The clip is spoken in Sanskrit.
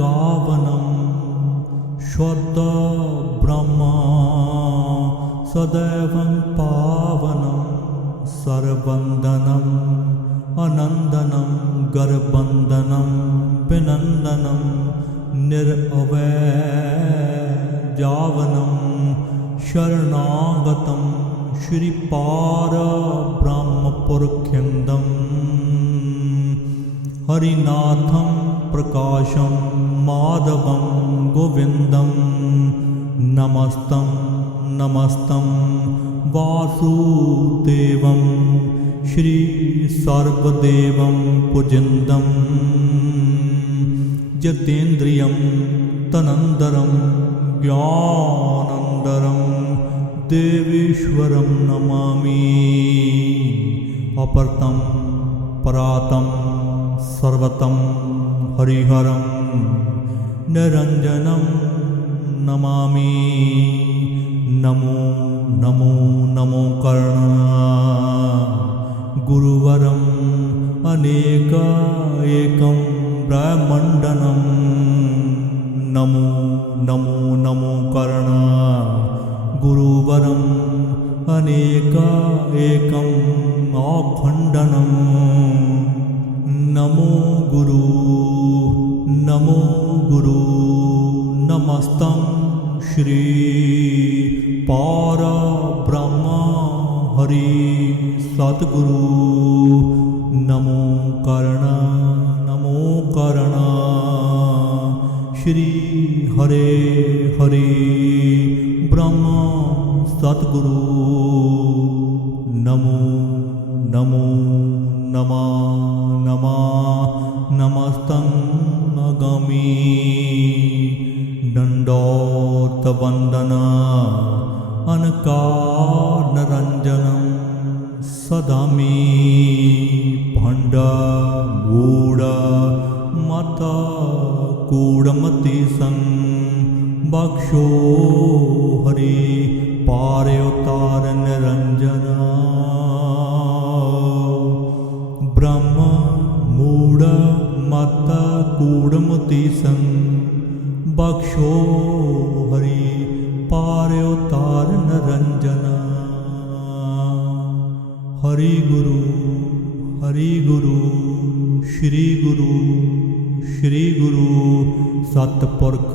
गावनं शुद्ध ब्रह्मा सदैवं पावनं सर्ववन्दनम् अनन्दनं गर्ववन्दनं विनन्दनं निरवैर्यावनं शरणागतं श्रीपारब्रह्मपुरखिन्दं हरिनाथं प्रकाशं माधवं गोविन्दं नमस्तं नमस्तं वासुदेवं श्रीसर्वदेवं पूजिन्दं जितेन्द्रियं तनन्दरं ज्ञानन्दरं देवेश्वरं नमामि। अपरतं परातं सर्वतं हरिहरं निरञ्जनं नमामि। नमो नमो नमो कर्ण गुरुवरम् अनेक एकं ब्रह्मण्डनं नमो नमो नमो कर्ण गुरुवरम् अनेक एकं अखण्डनं नमो गुरु नमस्तं श्री परब्रह्म हरि सद्गुरु नमो कर्ण श्री हरे हरे ब्रह्म सद्गुरु नमो नमो नमस्तं अगामि दण्डोतवन्दना अनकारनिरञ्जनं सदामि भण्ड मूढ मत कूढमतिसं भक्षो हरि पारयोतारनिरञ्जना ब्रह्म मूढ मत कूढमतिसं भक्षो हरि पारयोतारनिरञ्जना हरि गुरु श्री गुरु सतपुरख